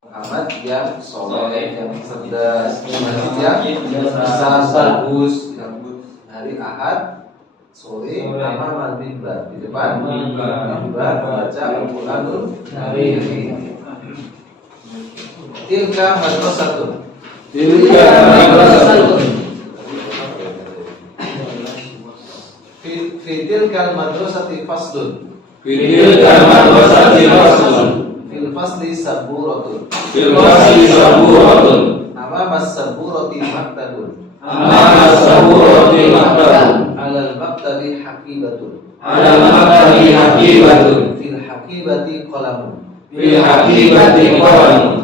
Muhammad yang soleh, yang cerdas, yang bisa bagus. Hari Ahad sore amam al-mimbar di depan mimbar baca Al-Qur'anul Karim. Tilka madrasatun. Fi tilkal madrasati faslun. Fil fasli saburatun. Amamas saburati maktabun. Alal maktabi hakibatun. Fil hakibati qalamun.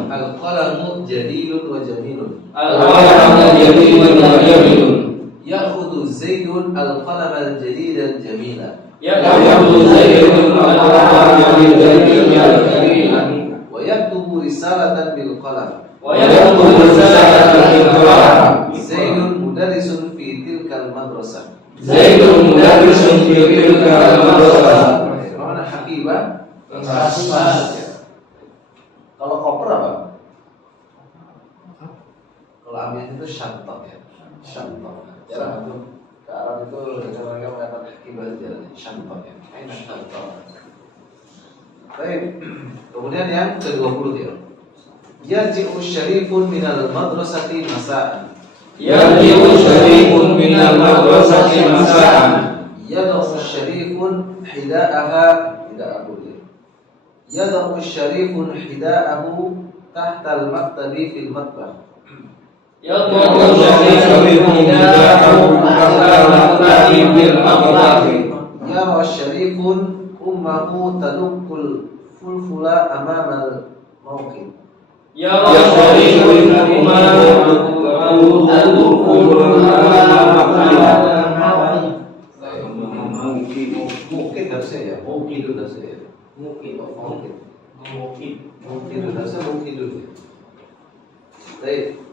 Al-qalamu jadilun wa jamilun. Ya'khudhu Zaidun al-qalam al-jadid al-jamila. Wa yaktubu risalatan bil qalam. Zaidun mudarrisun fi tilkal madrasah. Mana hakibah? Kalau koper apa? Kalau amin itu syantok ya. Syantok. Jarang itu ke Arab itu mereka mengatakan hakibah jalan syantok ya. Aina syantok. Baik. Kemudian yang ke-20 ya. Yarji'u syarifun minal madrasati masa'an. Yad'u syarifun hida'ahu tahtal maktabi fil matbah. Yara syarifun ummahu tadukkul fulfula amamal mawqif. Mungkin harusnya ya, mungkin dulu harusnya ya. Mungkin harusnya mungkin dulu. Baik.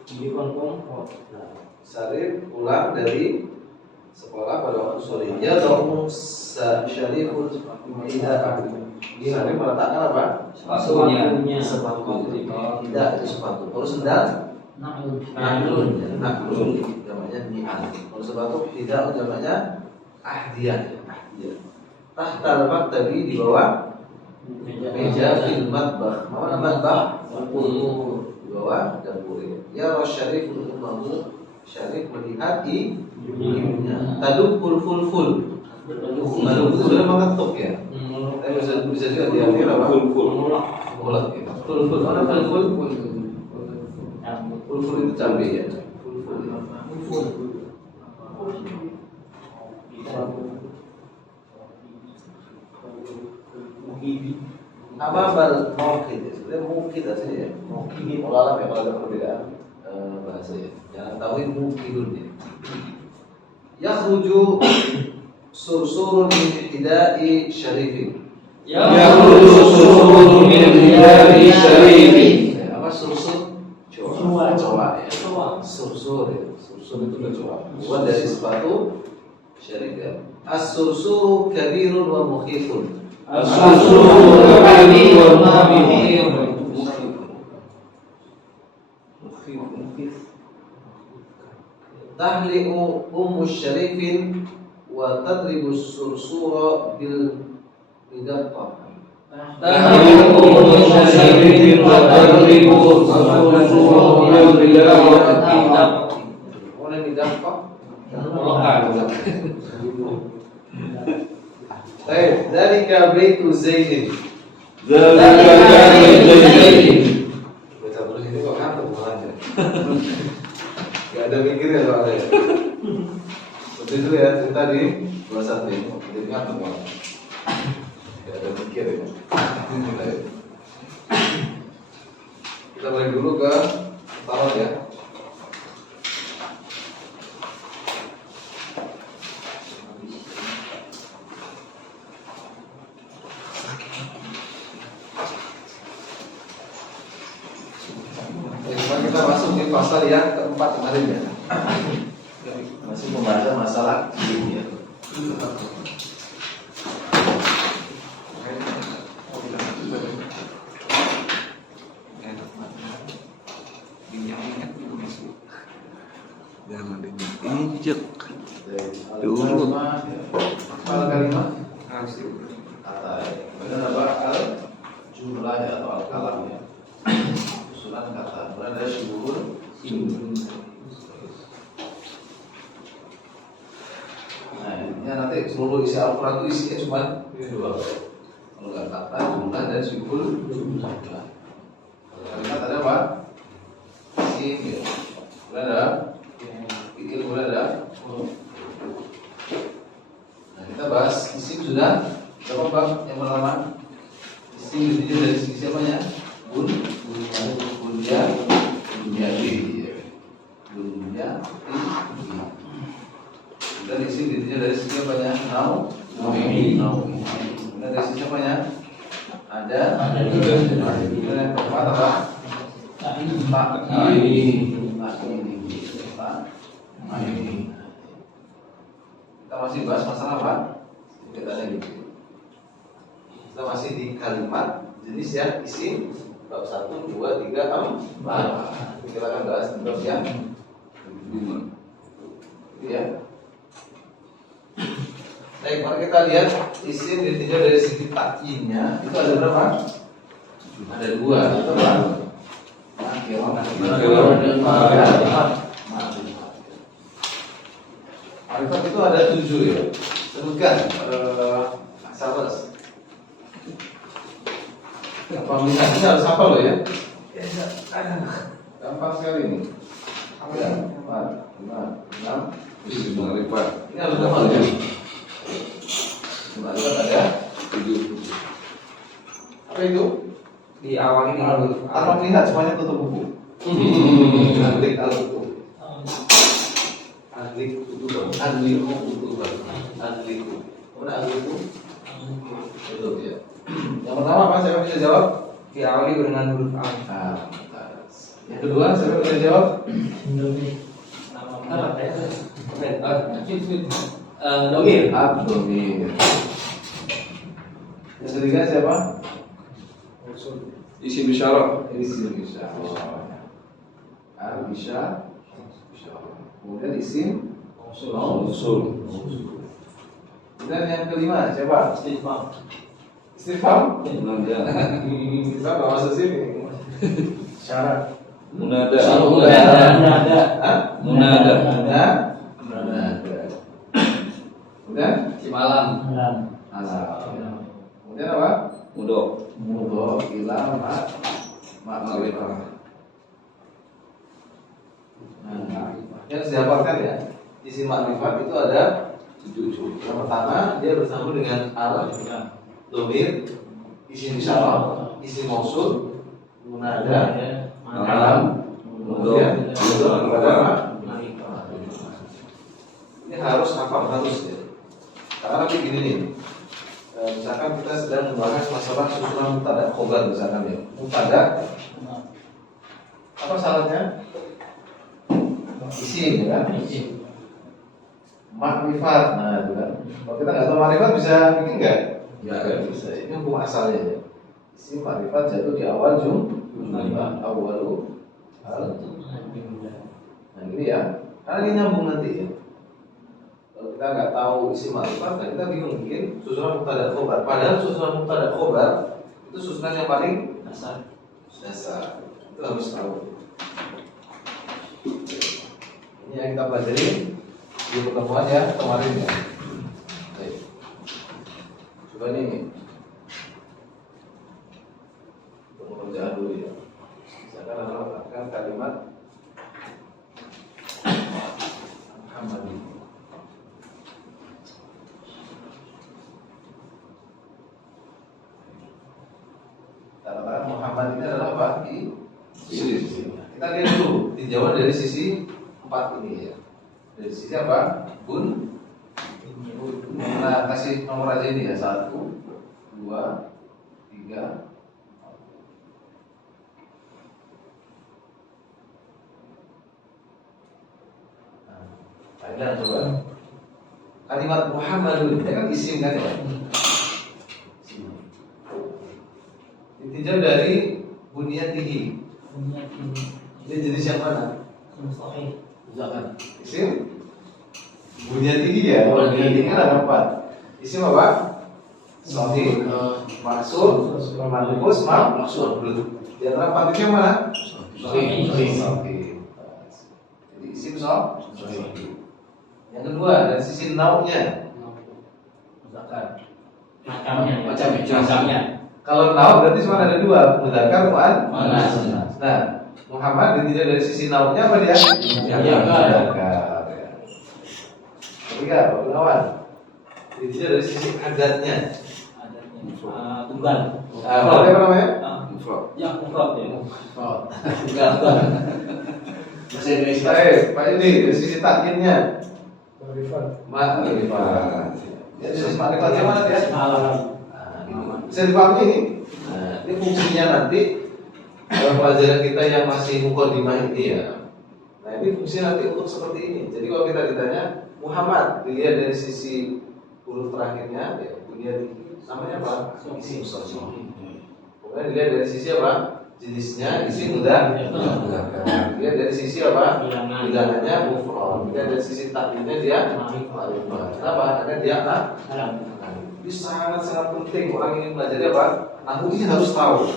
Sarif pulang dari sekolah pada waktu sore. Ya dong syarifun tidak. Sarif meletakkan apa? Sepatunya. Tidak itu sepatu. Kalau sendal naklun. Namanya ni'al. Kalau sepatu tidak namanya ahdiyah. Tahtal maktabi di bawah meja fil matbah. Mana matbah? Di bawah dapur. Ya Rasyariful ummahu, Syarif melihat ibunya. Tadukul fulful. Taduk itu sudah mengetuk ya. Tapi bisa juga diambil apa? Mulak ya. Fulful. Mana fulful? Fulful itu cabai ya. Fulful. Amal mungkin ya, sebenarnya mungkin aslinya ya. Mungkin alam ya kalau ada perbedaan bahasa ya. Jangan tahu ini mungkinun ya. Yakhruju sursurun min hidai syarifin. Apa sursur? Coba ya. Sursur ya. Sursur itu kecoa. Buat dari sepatu syarif ya. As-sursuru kabirun wa mukhifun. Tahli'u ummu syarifin wa tadribu sursura bil midaqqah. Tahli'u ummu syarifin wa tadribu sursura bil midaqqah. Mana midaqqah? Baik, dzalika baitu Zaidin. Baca terus ini kok ngantuk malah. Gak ada mikirnya soalnya ya. Seperti itu ya cerita di 21 ini. Jadi ngantuk malah. Gak ada mikir ya. Kita balik dulu ke tarot ya. Kita masuk di pasal yang keempat kemarin ya. Masih membahas masalah ibu ya. Diurut. Al kalimat kata. Kemudian apa? Al jumlah ya, atau al kalam ya. Susunan kata. Kemudian ada syukur. Nah, ini nanti seluruh isi Al-Quran itu isinya cuma dua. Kalau nggak kata, jumlah dan syukur. Kalimat ada apa? Isim ya. Kemudian ada fikir, kemudian ada. Nah, kita bahas isim sudah berapa bab? Yang pertama isim ditinjau dari segi siapanya? Bunya dan isim ditinjau dari segi apanya? Naumi. Kemudian dari segi apanya? Ada. Kemudian yang keempat apa? Ini. Kita masih bahas masalah apa? Kita ada gitu. Kita masih di kalimat jenis ya isim bab 1, 2, 3, 4. Kita akan bahas di bab yang 5. Ya. Baik, mari kita lihat isim ditinjau dari segi takyinnya. Itu ada berapa? Ada 2. Itu apa? Ma'rifat itu ada 7 ya. Sebutkan Salmas. Apa minat? Ini harus hafal loh ya. Gampang sekali ini. Ya, 4, 5, 6. Ma'rifat. Ini harus hafal ya. Ma'rifat ada 7. Apa itu? Di awal ini Tanpa melihat semuanya tutup buku. Klik al-buku. Adliku. Kemudian adliku. Itu ya. Yang pertama apa? Siapa bisa jawab? diawali dengan huruf alif. Yang kedua siapa bisa jawab? Domir. Abdomir. Yang ketiga siapa? Isim isyarah. Isim isyarah. Al-isyarah. Kemudian isim Mausul. dan yang kelima siapa? Istifham. Istifham? Munada. Istifham nggak masuk sini. Syarat. Munada. Munada. Munada. Kemudian Cimalan. alam. Kemudian apa? Mudok. Mudhof ila ma'rifah. Yang saya dapatkan ya, isim ma'rifat itu ada 7. Yang pertama dia bersambung dengan al, dhamir, isim isyarah, isim mausul, munada, alam, kemudian mudhof kepada ma'rifah. Ini harus hafal harus ya. Karena nanti gini nih. Misalkan kita sedang membahas masalah susunan mubtada khobar misalkan ya. Mubtada apa syaratnya? Isim ya kan? Isim. Makrifat. Nah, itu kan. Kalau kita nggak tahu makrifat bisa bikin nggak? Ya, Bisa. Ini hukum asalnya ya. Isim makrifat jatuh di awal jumlah. Awalu al. Nah ini ya. Karena ini nyambung nanti ya. Kalau kita nggak tahu isim makrifat, kan kita bingung bikin susunan mubtada khobar. Padahal susunan mubtada khobar itu susunan yang paling dasar. Itu harus tahu. Ini yang kita pelajari di pertemuan ya kemarin ya. Baik. Coba ini untuk pengerjaan dulu ya. Misalkan adalah kalimat Muhammadi. Kata Muhammad ini adalah apa? Kita lihat dulu tinjauan dari sisi 4 ini ya. Dari sisi apa? Bun. Nah, kasih nomor aja ini ya. 1, 2, 3. Nah, ini coba. Kalimat Muhammadun, ya kan isim kan ya? Ditinjau dari bunyatihi. Ini jenis yang mana? Isim. Bunyinya tinggi ya, kalau bunyinya tinggi kan ada 4. Isim apa? Sahih, maksud, manqus, maksud. Di antara 4 itu yang mana? Sahih. Sahih. Jadi isim sahih. Yang kedua dari sisi nau'nya. Macamnya. Kalau nau berarti cuma ada 2, mudzakkar muannas. Muannas. Nah, Muhammad ditinjau dari sisi nau'nya apa dia? Mudzakkar. Ketiga, Pak Gunawan. Ditinjau dari sisi adatnya. Tunggal. Apa namanya? Mufrad. Ya, mufrad ya. Tunggal. Bahasa Indonesia. Baik, Pak Yudi dari sisi takinnya. Ma'rifat. Ya, dari sisi ma'rifatnya mana dia? Bisa dipahami ini? Nah, ini fungsinya nanti dalam pelajaran kita yang masih mukadimah ini ya. Nah, ini fungsi nanti untuk seperti ini. Jadi kalau kita ditanya Muhammad, dilihat dari sisi huruf terakhirnya, ya, dilihat namanya apa? Isim sahih. Kemudian dilihat dari sisi apa? Jenisnya isim mudzakkar. Dilihat dari sisi apa? Bilangannya mufrad. Dilihat dari sisi takdirnya dia ma'rifat. Kenapa? Karena dia ini sangat-sangat penting orang yang belajar apa? Nahu ini harus tahu.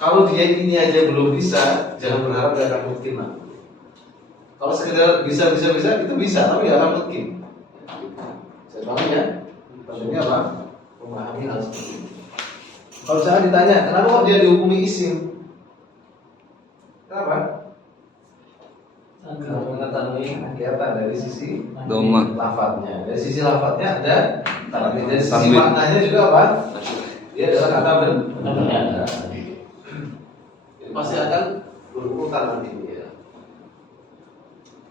Kalau dia ini aja belum bisa, jangan berharap dia akan mungkin. Kalau sekedar bisa itu bisa, tapi nggak akan mungkin. Saya paham ya. Maksudnya apa? Memahami hal seperti ini. Kalau saya ditanya, kenapa kok dia dihukumi isim? Kenapa? Mengetahui kelihatan dari sisi Doma. lafadznya. Dari sisi lafadznya ada, tapi dari sisi Tanwin. maknanya juga apa? Dia adalah kata benar. Jadi pasti akan berurutan nanti ya.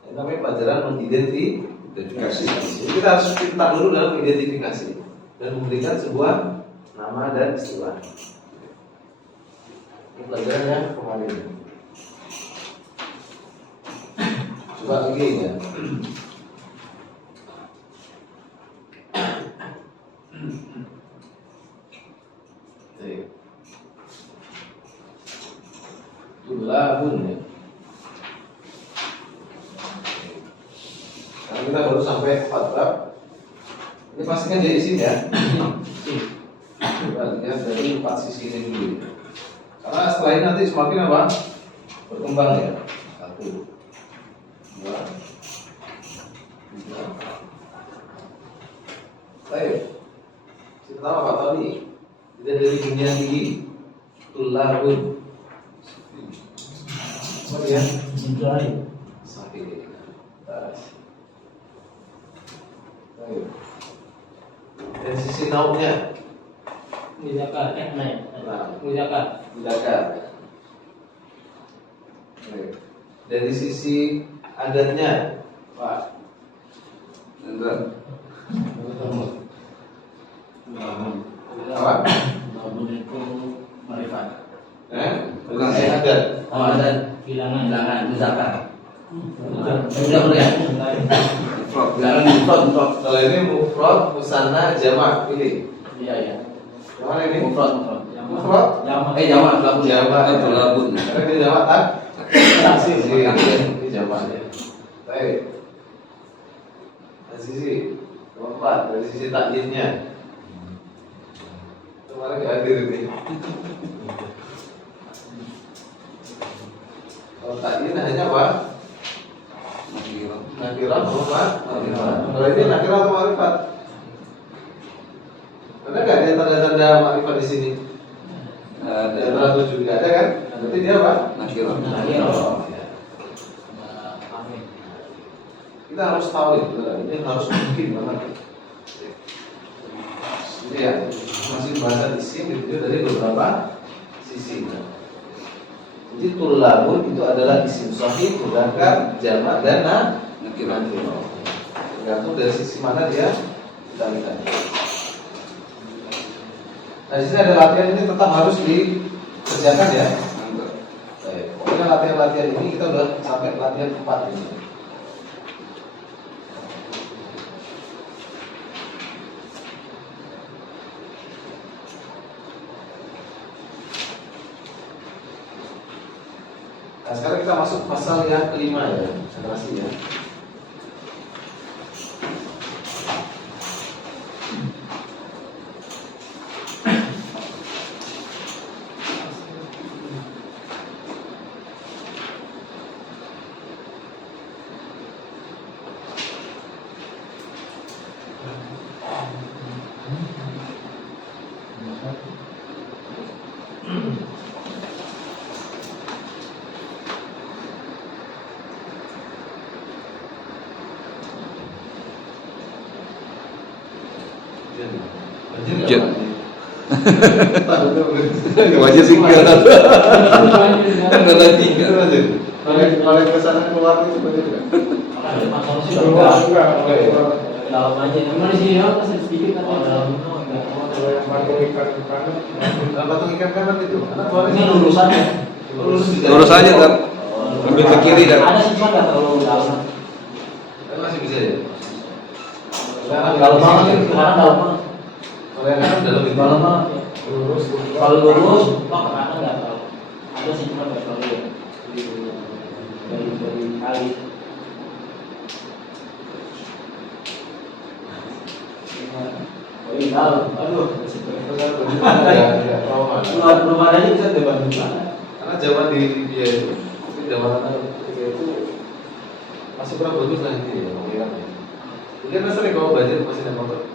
Ini namanya pelajaran mengidentifikasi. Jadi kita harus pintar dulu dalam mengidentifikasi dan memberikan sebuah nama dan istilah. Ini pelajaran yang kemarin. Coba lagi ya. Tulabun ya. Karena kita baru sampai 4 bab. Ini pastikan jadi isim ya. Coba lihat dari 4 sisi ini dulu. Karena setelah ini nanti semakin apa? Berkembang ya. 1, 2, 3. Baik. Pertama Pak Tony. Kita dari dunia tinggi. Tulabun. Apa dia? Sahih. Baik. Dari sisi naunya. Mudzakkar. Mudzakkar. Mudzakkar. Baik. Dari sisi adatnya, Pak. Enggak. Apa? Bukan adat. Bilangan mudzakkar. Mufrad. Kalau ini mufrad, musanna, jamak, pilih. Iya. Yang mana ini? Mufrad. Mufrad? Jamak. Jamak. Tulabun. Karena dia jamak tak? Taksir. Ini jamak ya. Baik. Dari sisi keempat, dari sisi takyidnya. Kemarin nggak hadir ini. Kalau takyid hanya apa? Nakirah ma'rifat. Kalau ini nakirah atau ma'rifat? Ada nggak dia tanda-tanda ma'rifat di sini? Di antara 7 nggak ada kan? Berarti dia apa? Nakirah. Ya. Kita harus tahu itu, ini harus mungkin banget. Ini ya, masih bahasa isim itu dari beberapa sisi. Jadi tulabun itu adalah isim sahih, mudzakkar, jamak dan nakirah. Tergantung dari sisi mana dia kita lihat. Nah, di sini ada latihan ini tetap harus dikerjakan ya. Baik. Pokoknya latihan-latihan ini kita udah sampai latihan 4 ini. Nah, sekarang kita masuk pasal yang kelima ya, konsentrasi ya. Jen. Wajib tinggal. Kan ada tinggal aja. Balik ke sana keluar itu benar nggak? Keluar enggak? Dalam aja. Emang di sini apa sedikit atau dalam? Kalau yang patung ikan kanan. Patung ikan kanan itu. Ini lurusan ya? Lurus aja kan. Ambil ke kiri dan. Ada sih cuma nggak terlalu dalam. Masih bisa ya? Kalau banget itu kanan dalam banget. Kalau yang kanan dalam itu. Dalam banget ya. Lurus. Kalau lurus, kok ke kanan nggak tahu. Ada sih cuma nggak terlalu ya. Dari kali. Oh iya dalam. Aduh. Belum ada ini bisa debat juga. Karena zaman di dia itu, zaman itu masih kurang bagus lah ini ya pengirannya. Mungkin sering kalau banjir masih naik motor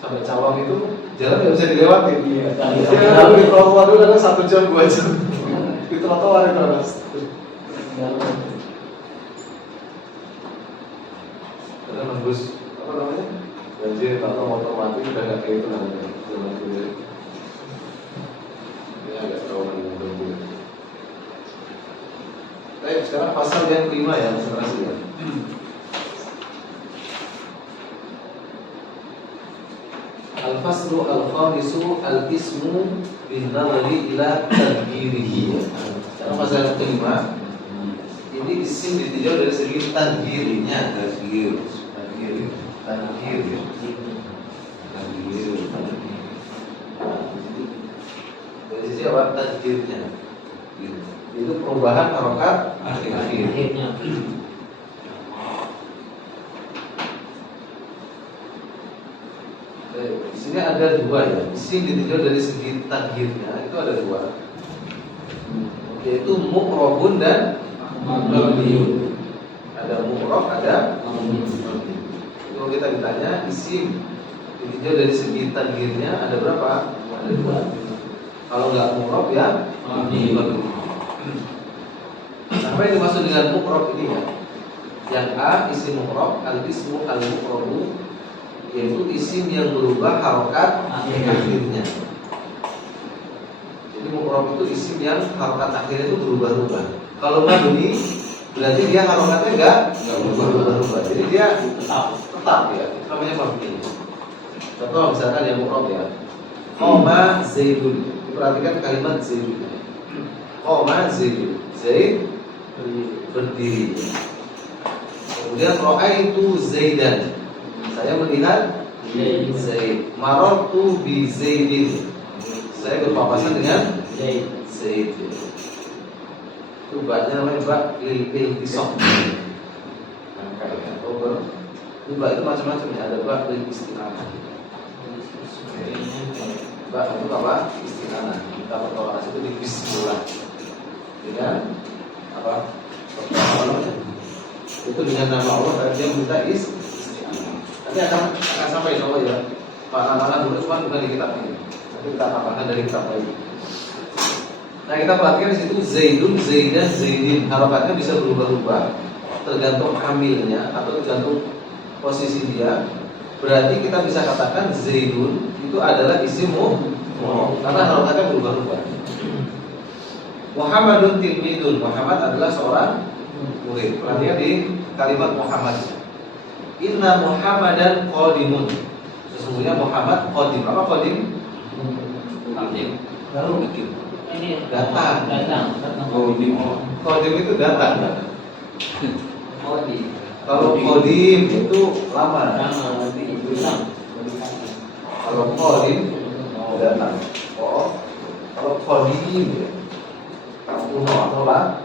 sampai Cawang itu jalan nggak bisa dilewati. Iya. Dia harus di trotoar dulu kadang 1 jam 2 jam di trotoar itu harus. Karena nembus apa namanya banjir atau motor mati udah nggak kayak itu namanya zaman itu. Ini agak terlalu mengganggu. Baik, sekarang pasal yang kelima ya, konsentrasi ya. Al-faslu al-khamisu al-ismu bin nazari ila tadbirihi. Sekarang pasal yang kelima, ini isim ditinjau dari segi tadbirinya. Tadbir. Dari sisi apa? Tadbirnya. Itu perubahan harokat akhirnya. Di sini ada dua ya. Isim ditinjau dari segi tadbirnya itu ada dua, yaitu mu'rabun dan mabniyun. Ada mu'rab, ada mabni. Kalau kita ditanya isim ditinjau dari segi tadbirnya ada berapa? Ada dua. Kalau nggak mu'rab ya mabni. Apa yang dimaksud dengan mu'rab ini ya? Yang A isim mu'rab, al-ismu al-mu'rabu, yaitu isim yang berubah harokat akhirnya. Jadi mu'rab itu isim yang harokat akhirnya itu berubah-ubah. Kalau mabni berarti dia harokatnya enggak berubah-ubah. Jadi dia tetap ya. Itu namanya mabni. Contoh misalkan yang mu'rab ya. Qoma Zaidun. Perhatikan kalimat Zaidun. Qoma Zaidun. Zaid berdiri. Kemudian ra'aitu Zaidan. Saya melihat Zaid. Marartu bi Zaidin. Saya berpapasan dengan Zaid. Itu baknya namanya bak lil isok. Itu bak itu macam-macam ya. Ada bak lil istiqamah. Bak itu apa? Istiqamah. Kita pertolongan itu di bismillah. Dengan apa? Itu dengan nama Allah dan dia minta istiqamah. Nanti akan sampai insya Allah ya. Makna-makna dulu cuma bukan di kitab ini. Nanti kita tambahkan dari kitab lain. Nah kita perhatikan di situ Zaidun, Zaidan, Zaidin. Harokatnya bisa berubah-ubah tergantung amilnya atau tergantung posisi dia. Berarti kita bisa katakan Zaidun itu adalah isim karena harokatnya berubah-ubah. Muhammadun tilmidun. Muhammad adalah seorang murid. Perhatikan di kalimat Muhammad. Inna Muhammadan qadimun. Sesungguhnya Muhammad qadim. Apa qadim? Lalu ini datang. Qadim itu datang. Kalau qadim itu lama. Kalau qadim datang. Oh, kalau qadim atau lah.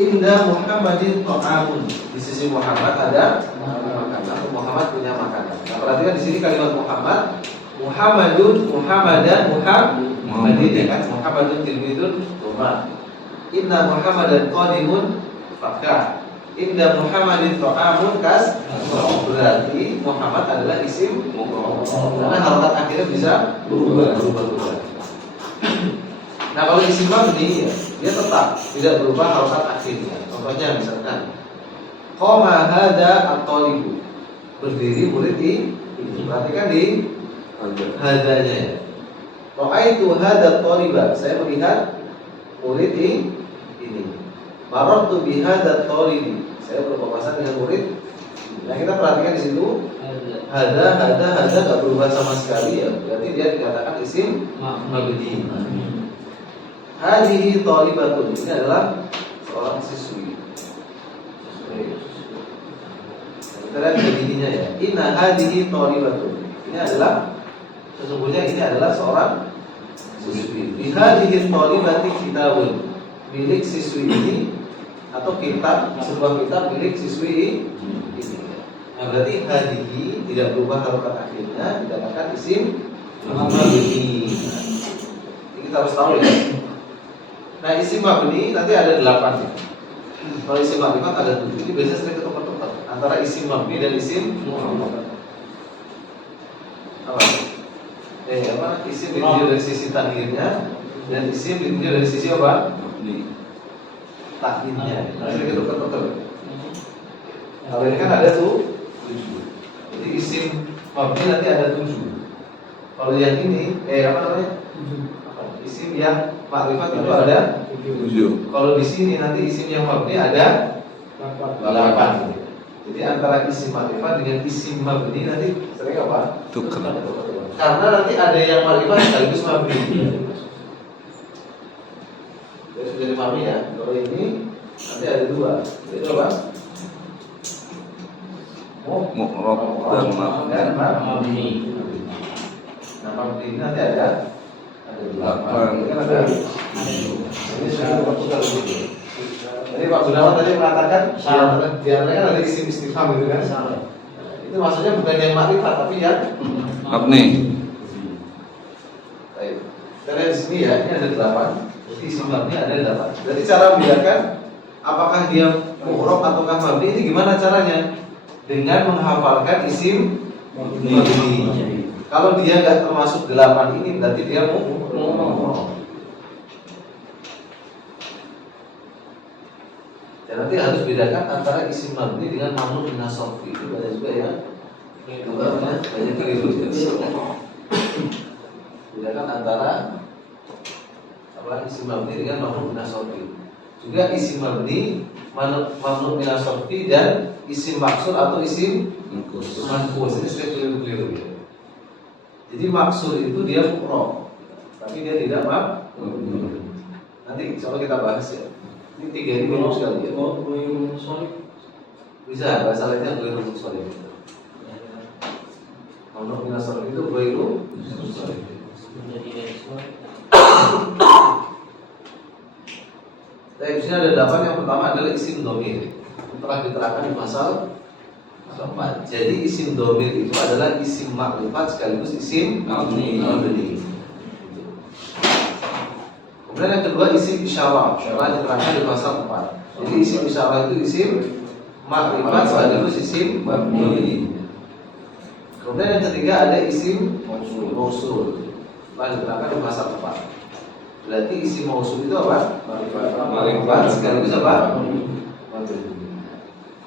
Inda Muhammadin ta'amun. Di sisi Muhammad ada makanan. Muhammad punya makanan. Nah, perhatikan di sini kalimat Muhammad, Muhammadun, Muhammadan, Muhammadin kan? Muhammadun tilmidun, Umar. Inna Muhammadan qadimun fatkah. Inda Muhammadin ta'amun kas berarti Muhammad adalah isim karena harokat akhirnya bisa berubah. Nah kalau isim mabni ya, dia tetap tidak berubah harokat akhirnya. Contohnya misalkan qama hada at-talibu, berdiri murid ini. Perhatikan di hadanya ya. Ra'aitu hada at-taliba, saya melihat murid ini. Marartu bi hada at-talibi, saya berpapasan dengan murid. Nah kita perhatikan di situ hada nggak berubah sama sekali ya, berarti dia dikatakan isim mabni. Hadhihi thalibatun, ini adalah seorang siswi. Kita lihat hadhihinya ya. Inna hadhihi thalibatun, ini adalah sesungguhnya ini adalah seorang siswi. Di hadhihi thalibati kitabun, milik siswi ini atau kitab, sebuah kitab milik siswi ini. Nah berarti hadhihi tidak berubah harokat akhirnya, dikatakan isim mabni. Ini kita harus tahu ya. Nah isim mabni nanti ada 8 ya. Kalau isim makrifat ada 7. Ini biasanya sering ketukar-tukar antara isim mabni dan isim apa? Isim dilihat dari sisi tanwinnya dan isim dilihat dari sisi apa? Takinnya. Sering ketukar-tukar. Kalau ini kan ada tuh 7. Jadi isim mabni nanti ada 7. Kalau yang ini apa namanya? Isim yang makrifat itu ada 7. Kalau di sini nanti isim yang mabni ada 8. Jadi antara isim makrifat dengan isim mabni nanti sering apa? Tukar. Karena nanti ada yang makrifat sekaligus mabni. Jadi sudah dipahami ya. Kalau ini nanti ada 2. Jadi coba. Mu'rab dan mabni. Nah mabni ini nanti ada 8. Ini kan ada. Ini sudah bertukar begitu. Jadi Pak Gunawan tadi mengatakan di antaranya kan ada isim istifham gitu kan? Itu maksudnya bukan yang makrifat tapi yang mabni. Baik. Kita lihat di sini ya, ini ada 8. Jadi isim mabni ada 8. Jadi cara membedakan apakah dia mu'rab ataukah mabni ini gimana caranya? Dengan menghafalkan isim mabni. Kalau dia nggak termasuk 8 ini berarti dia mu'rab. Dan nanti harus bedakan antara isim mabni dengan mamnu min as-sarfi. Itu banyak juga ya. Banyak keliru. Bedakan antara isim mabni dengan mamnu min as-sarfi. Juga isim mabni, mamnu min as-sarfi dan isim maksur atau isim manqus. Ini sering keliru-keliru ya. Jadi maksur itu dia mu'rab, tapi dia tidak mabni. Nanti coba kita bahas ya. Ini 3 ini belum sekali ya. Bisa bahasa lainnya ghairu munsharif. Kalau minasar itu ghairu munsharif. Tapi di sini ada 8. Yang pertama adalah isim dhamir. Telah diterangkan di pasal 4. Jadi isim dhamir itu adalah isim makrifat sekaligus isim mabni. Kemudian yang kedua isim isyarah. Telah diterangkan di pasal 4. Jadi isim isyarah itu isim makrifat sekaligus isim mabni. Kemudian yang ketiga ada isim mausul. Telah diterangkan di pasal 4. Berarti isim mausul itu apa? Makrifat sekaligus apa? Mabni.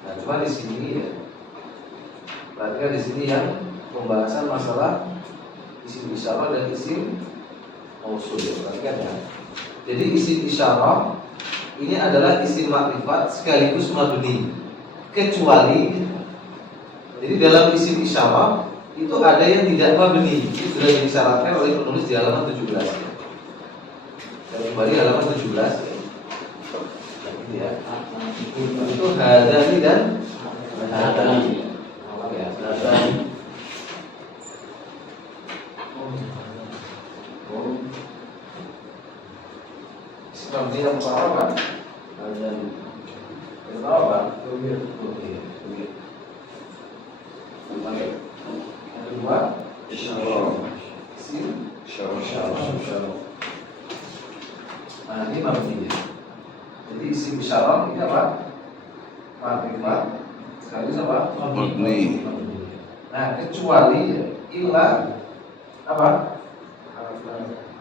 Nah, cuma di sini ya. Perhatikan di sini yang pembahasan masalah isim isyarah dan isim mausul. Perhatikan ya. Jadi isim isyarah ini adalah isim makrifat sekaligus mabni. Kecuali jadi dalam isim isyarah itu ada yang tidak mabni. Ini sudah disyaratkan oleh penulis di halaman 17. Dan kembali halaman 17 ya. Ini ya. Itu hadani dan hadani. Ya, hadani. Mabni yang pertama apa? Hadani. Yang pertama apa? Dhamir. Oke. Yang kedua isyarah. Isim isyarah. Nah ini mabni. Jadi isim isyarah ini apa? Mabni. apa? Mabni. Nah, kecuali ya, illa apa?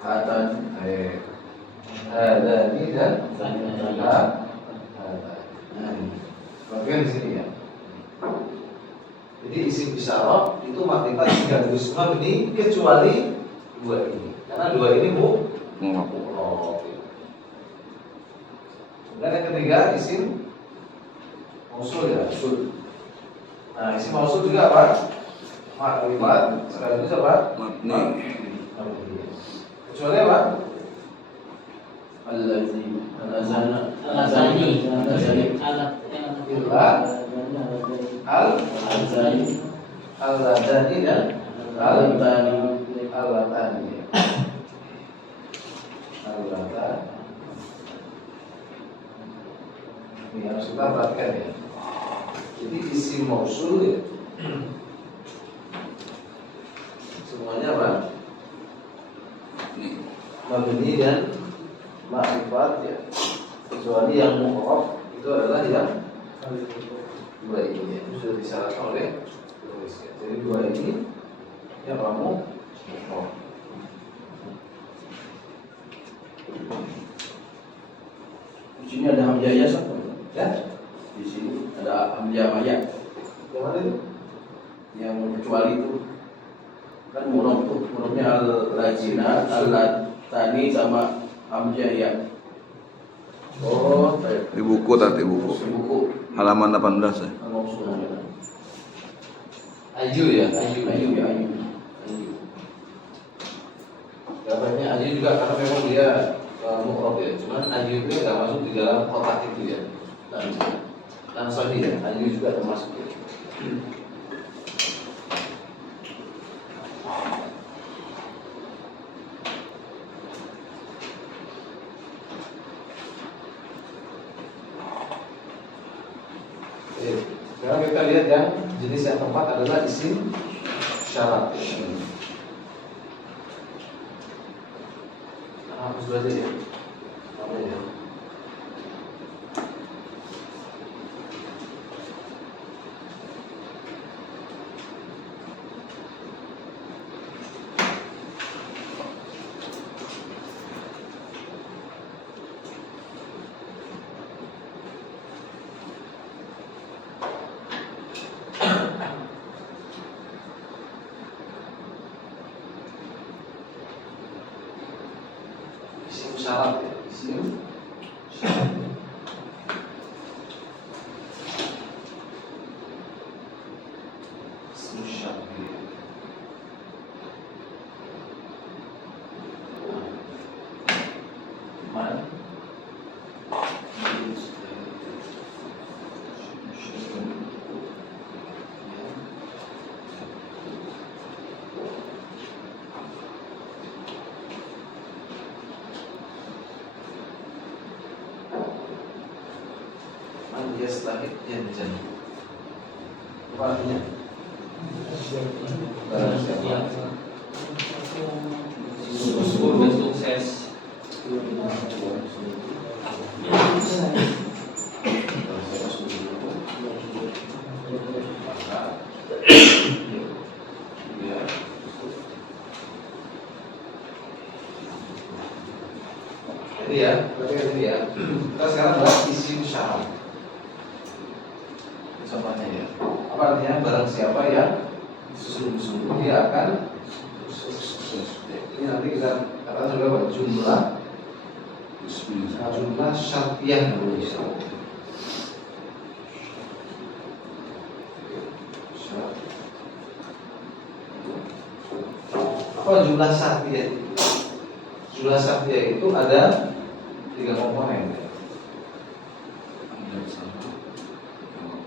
Hadan, hadani dan nah, bagian di sini ya. Jadi isim isyarah itu makrifat sekaligus mabni kecuali dua ini. Karena dua ini bu. Oh. Dan yang ketiga isim mausul ya, mausul. Nah, isim mausul juga apa? Makrifat sekaligus apa? Mabni. Kecuali apa? Illa al-ladani dan al-latani. Ini harus kita perhatikan ya. Jadi isim mausul ya. Semuanya apa? Mabni dan ma'rifat ya. Kecuali yang mu'rab itu adalah yang dua ini ya. Itu sudah disyaratkan oleh penulis ya. Jadi dua ini yang kamu mu'rab. Di sini ada hamzah ya, Sob? Ya? Di sini ada hamzah maya. Yang mana itu? Yang kecuali itu kan murab tuh, murabnya al-lajina, al-latani sama hamzah ya. Oh, baik. Di buku tadi buku. Buku Halaman 18 ya. al-mausul. Ayu ya, ayu. Ayu ya, ayu. Gambarnya ayu juga karena memang dia mu'rab ya. Cuman ayu itu nggak masuk di dalam kotak itu ya. Dan sorry ya, ayu juga termasuk ya. Oke, sekarang kita lihat yang jenis yang keempat adalah isim syarat. Hapus dulu aja ya. Apa ya? Isim syarat ya. Isim syarat. Isim syarat. Mana? Yastahid janjan. Apa artinya? Barang siapa Sukses. Jadi ya, berarti ini ya. Kita sekarang bahas isim syarat. Contohnya ya. Apa artinya? Barang siapa yang sungguh-sungguh dia akan sukses. Ini nanti kita katakan juga bahwa jumlah syartiyah namanya. Apa jumlah syartiyah? Jumlah syartiyah itu ada 3 komponen.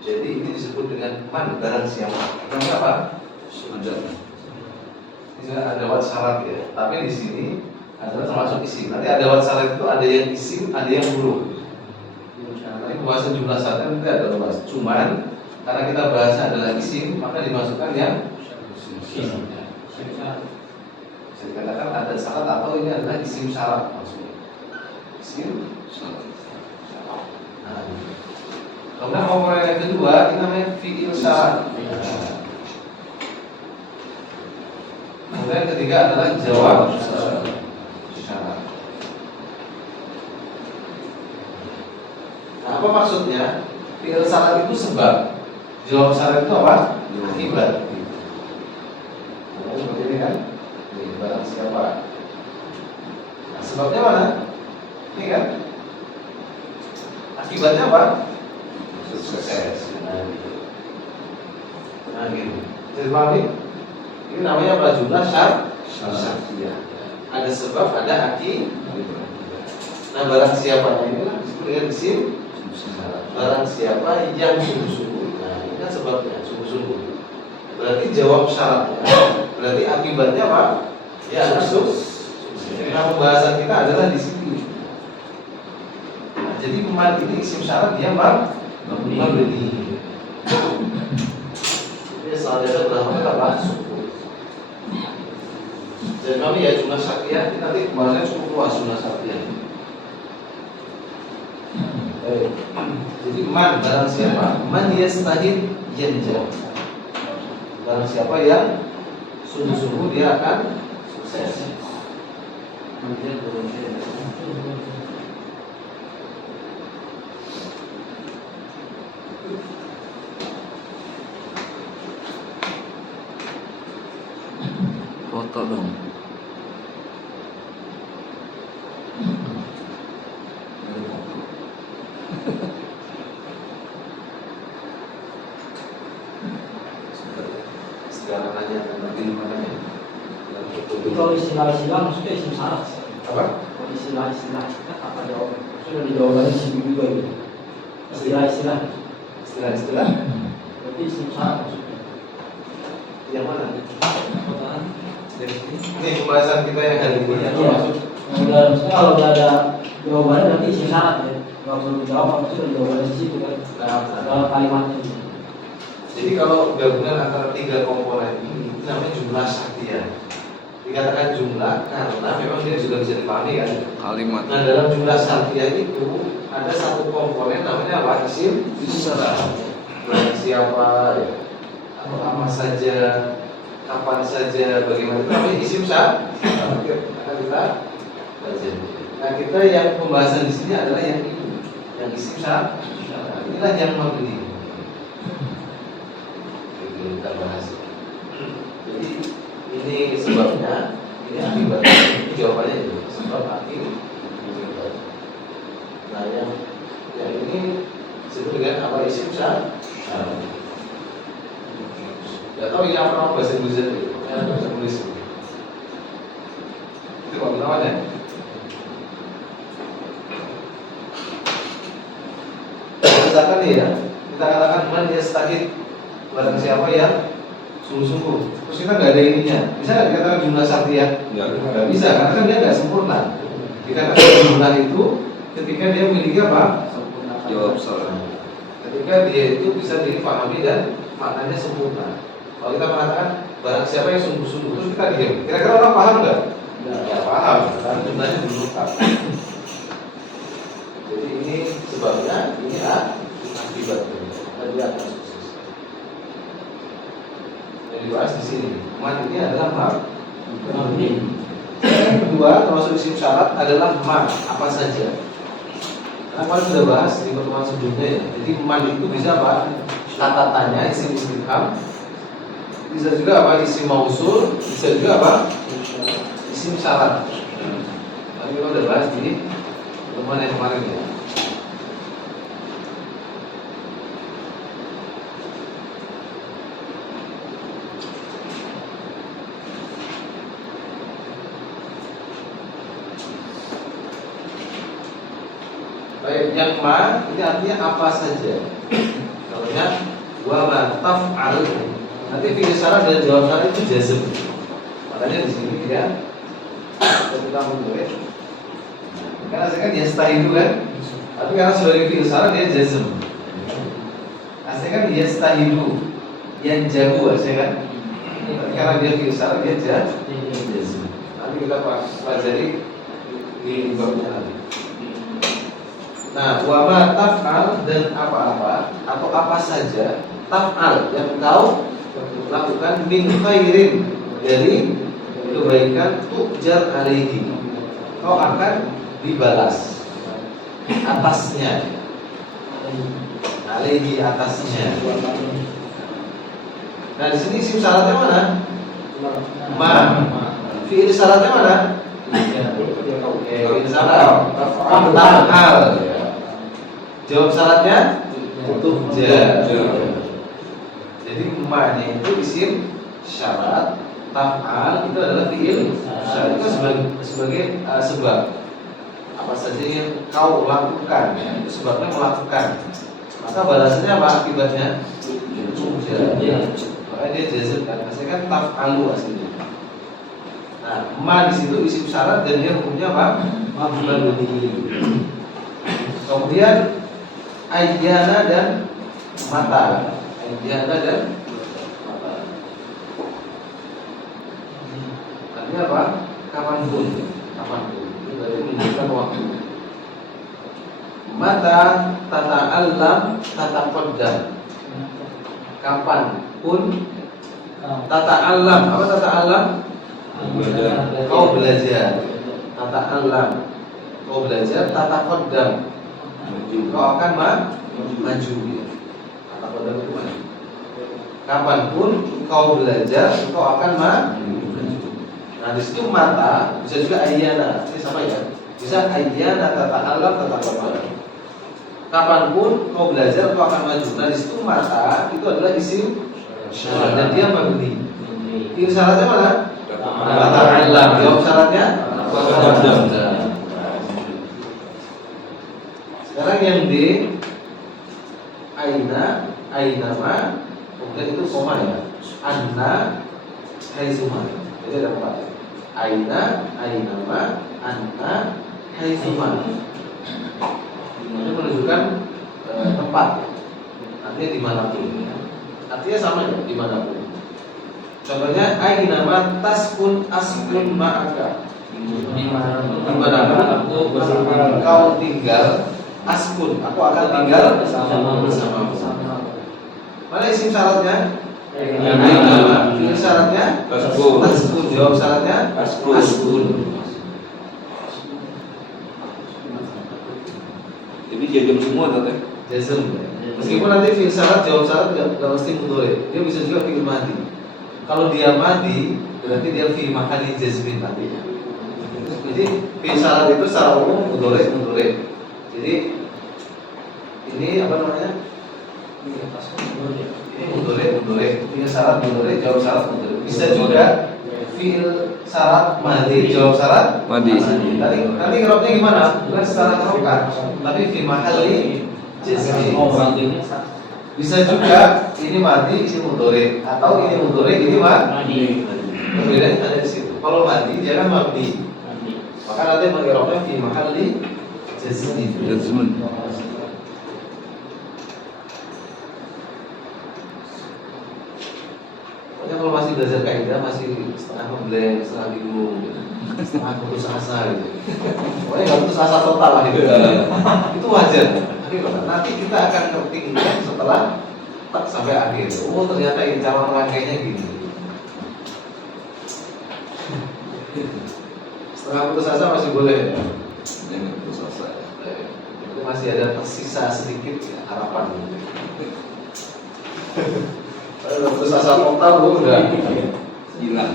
Jadi ini disebut dengan man, barang siapa. Namanya apa? Ini ada wat syarat ya. Tapi di sini adalah termasuk isim. Nanti ada wat syarat itu ada yang isim, ada yang huruf. Nanti pembahasan jumlah syarat nanti ada bahas. Cuman karena kita bahasnya adalah isim, maka dimasukkan yang isim. Saya katakan ada syarat atau ini adalah isim syarat maksudnya. Isim syarat. Nah, Kemudian komponen yang kedua ini namanya fi'il syarat. Kemudian yang ketiga adalah jawab syarat. Nah, apa maksudnya? Fi'il syarat itu sebab, jawab syarat itu apa? Akibat. Nah, seperti ini kan? Ini barang siapa? Nah, sebabnya mana? Ini kan? Akibatnya apa? Sukses. Nah, gitu. Jadi pahami? Ini namanya apa? Jumlah syartiyah. Ada sebab, ada akibat. Nah, barang siapa ini lah disebut dengan isim syarat. Barang siapa yang sungguh-sungguh. Nah, ini kan sebabnya sungguh-sungguh. Berarti jawab syaratnya. Berarti akibatnya apa? Ya, sukses. Nah, pembahasan kita adalah di sini. Nah, jadi man ini isim syarat dia mabni. Ini selanjutnya berapa apa? Jadi kami ya jumlah syartiyah ini nanti pembahasannya cukup luas jumlah syartiyah. Jadi man barang siapa? Man yastahid yanjah. Barang siapa yang sungguh-sungguh dia akan sukses. Foto dong. Sekarang nanya tentang gimana? Kalau istilah-istilah maksudnya isim syarat. Apa? Kalau istilah-istilah apa jawabannya? Maksudnya di jawabannya isim juga itu. Istilah-istilah. Istilah-istilah Berarti isim syarat maksudnya. yang mana? Pertanyaan dari sini. Ini pembahasan kita yang hari ini ya, termasuk Maksudnya kalau udah ada jawabannya berarti isim syarat ya. Kalau perlu dijawab maksudnya jawabannya di situ kan. Dalam kalimatnya. jadi kalau gabungan antara tiga komponen ini itu namanya jumlah syartiyah. Dikatakan jumlah karena memang dia juga bisa dipahami kan. Kalimat. Nah, dalam jumlah syartiyah itu ada satu komponen namanya apa? Isim syarat. Nah, siapa ya? Atau apa saja, kapan saja, bagaimana itu namanya isim syarat. Akan kita baca. Nah, kita yang pembahasan di sini adalah yang ini, yang isim syarat. Inilah yang mabni. Kita bahas. Jadi ini sebabnya, ini akibatnya. Ini jawabannya itu sebab akibat. Nah, yang ini disebut dengan apa? Isim syarat. Gak tahu ini apa bahasa Indonesia itu. Saya bisa tulis. Itu kok namanya? Misalkan nih ya, kita katakan man yastahid, barang siapa yang sungguh-sungguh. Terus kita nggak ada ininya. Bisa nggak dikatakan jumlah syartiyah? Nggak bisa, karena kan dia nggak sempurna. Dikatakan jumlah itu ketika dia memiliki apa? Jawab syarat. Ketika dia itu bisa dipahami dan maknanya sempurna. Kalau kita mengatakan barang siapa yang sungguh-sungguh, terus kita diam. Kira-kira orang paham nggak? Nggak paham, karena jumlahnya belum lengkap. Jadi ini sebabnya, ini akibatnya. Dan dia akan sukses. Yang dibahas di sini. Man ini adalah mabni. Yang kedua termasuk isim syarat adalah man, apa saja. Karena kemarin sudah bahas di pertemuan sebelumnya ya. Jadi man itu bisa apa? Kata tanya, isim istifham. Bisa juga apa? Isim mausul. Bisa juga apa? Isim syarat. Tapi kita udah bahas di pertemuan yang kemarin ya. Baik, yang ma ini artinya apa saja. Contohnya wa ma taf'al. Nanti fi'il syarat dan jawab syarat itu jazm. Makanya di sini dia ketika menulis karena saya kan yastahidu kan. Tapi karena sebagai fi'il syarat dia jazm. Aslinya kan yastahidu yang jago saya kan. Tapi karena dia fi'il syarat dia jazm. Nanti kita pelajari di babnya nanti. Nah, wama taf'al dan apa-apa atau apa saja taf'al yang kau lakukan min khairin dari kebaikan tujar alaihi, kau akan dibalas atasnya, alaihi atasnya. Nah, di sini isim syaratnya mana? Ma. Fi'il syaratnya mana? Fi'il syarat taf'al. Jawab syaratnya tujar. Jadi ma-nya itu isim syarat, taf'al itu adalah fi'il syarat, itu sebagai sebab apa saja yang kau lakukan, ya, itu sebabnya melakukan. Maka balasannya apa akibatnya? Tujar. Makanya dia jazm kan, maksudnya kan taf'alu aslinya. Nah, ma di situ isim syarat dan dia hukumnya apa? Maf'ul bihi. Kemudian ayyana dan mata. Ayyana dan mata. Artinya apa? Kapanpun. Kapanpun. Itu berarti menunjukkan waktu. Mata tata'allam tataqaddam. Kapanpun tata'allam. Apa tata'allam? Kau belajar. Tata'allam. Kau belajar, tataqaddam. Kau akan maju. Tataqaddam itu maju. Kapanpun kau belajar, kau akan maju. Nah, di situ mata bisa juga ayyana. Ini sama ya. Bisa ayyana tata'allam tataqaddam. Kapanpun kau belajar, kau akan maju. Nah, di situ mata itu adalah isim syarat dan dia mabni. Fi'il syaratnya mana? Tata'allam. Jawab syaratnya tataqaddam. Sekarang yang D, aina, ainama, kemudian itu koma ya. Anna, haitsuma. Jadi ada 4. Aina, ainama, anna, haitsuma. Ini menunjukkan tempat. Artinya dimanapun. Artinya sama ya, dimanapun. Contohnya ainama taskun askun ma'aka. Dimanapun kau tinggal, askun, aku akan tinggal bersama. Mana isim syaratnya? Ainama. Fi'il syaratnya? Taskun. Jawab syaratnya? Askun. Jadi jazm semua tadi. Jazm. Meskipun nanti fi'il syarat, jawab syarat tidak mesti mudhari. Dia bisa juga fi'il madhi. Kalau dia madhi, berarti dia fi mahalli jazmin nantinya. Jadi fi'il syarat itu secara umum mudhari. Jadi ini apa namanya? Ini mudhari. Fi'il syarat mudhari, jawab syarat mudhari. Bisa juga fi'il syarat madhi, jawab syarat Madhi. Nanti ngerobnya gimana? Bukan secara harokat, tapi fi mahalli jazmin. Bisa juga ini madhi, ini mudhari, atau ini mudhari, ini madhi. Perbedaannya ada di situ. Kalau madhi dia kan mabni. Maka nanti mengerobnya fi mahalli jazmin. Pokoknya kalau masih belajar kaidah masih setengah ngeblank, setengah bingung, setengah putus asa gitu. Pokoknya nggak putus asa total lah gitu. Itu wajar. Nanti kita akan ketinggian setelah sampai akhir. Oh ternyata ini cara merangkainya gini. Setengah putus asa masih boleh. Jangan putus asa. Itu masih ada tersisa sedikit ya, harapan. Kalau putus asa total gue udah Hilang.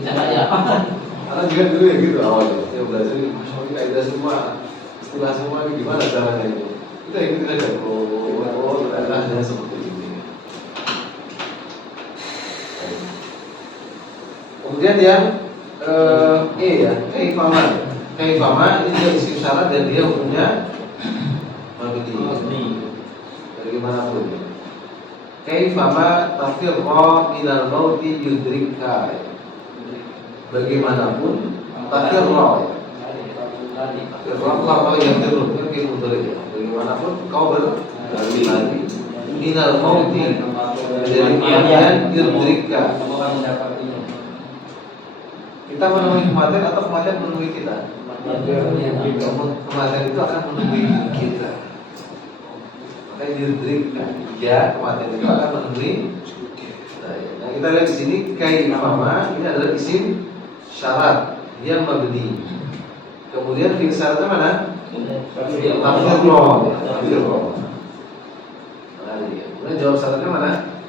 Caranya apa? karena juga dulu ya gitu awalnya. Ya belajar ini, masya Allah kaidah semua, istilah semua ini gimana caranya itu? Kita ikutin aja. Oh ternyata seperti ini. Kemudian yang E ya, kaifama ini juga isim syarat dan dia hukumnya mabni. Bagaimanapun. Kaifama tafirra minal mauti yudrika. Bagaimanapun tafirra. Tafirra yang terus kan kayak mudhari. Bagaimanapun kau berlari minal mauti dari kematian yudrika. Kita menemui kematian atau kematian menemui kita? Kematian itu akan menemui kita. Makanya didrikkan. Ya, kematian itu akan menemui. Nah, kita lihat di sini kai mama ini adalah isim syarat yang mabni. Kemudian fi'il syaratnya mana? Tafsir. Kemudian jawab syaratnya mana?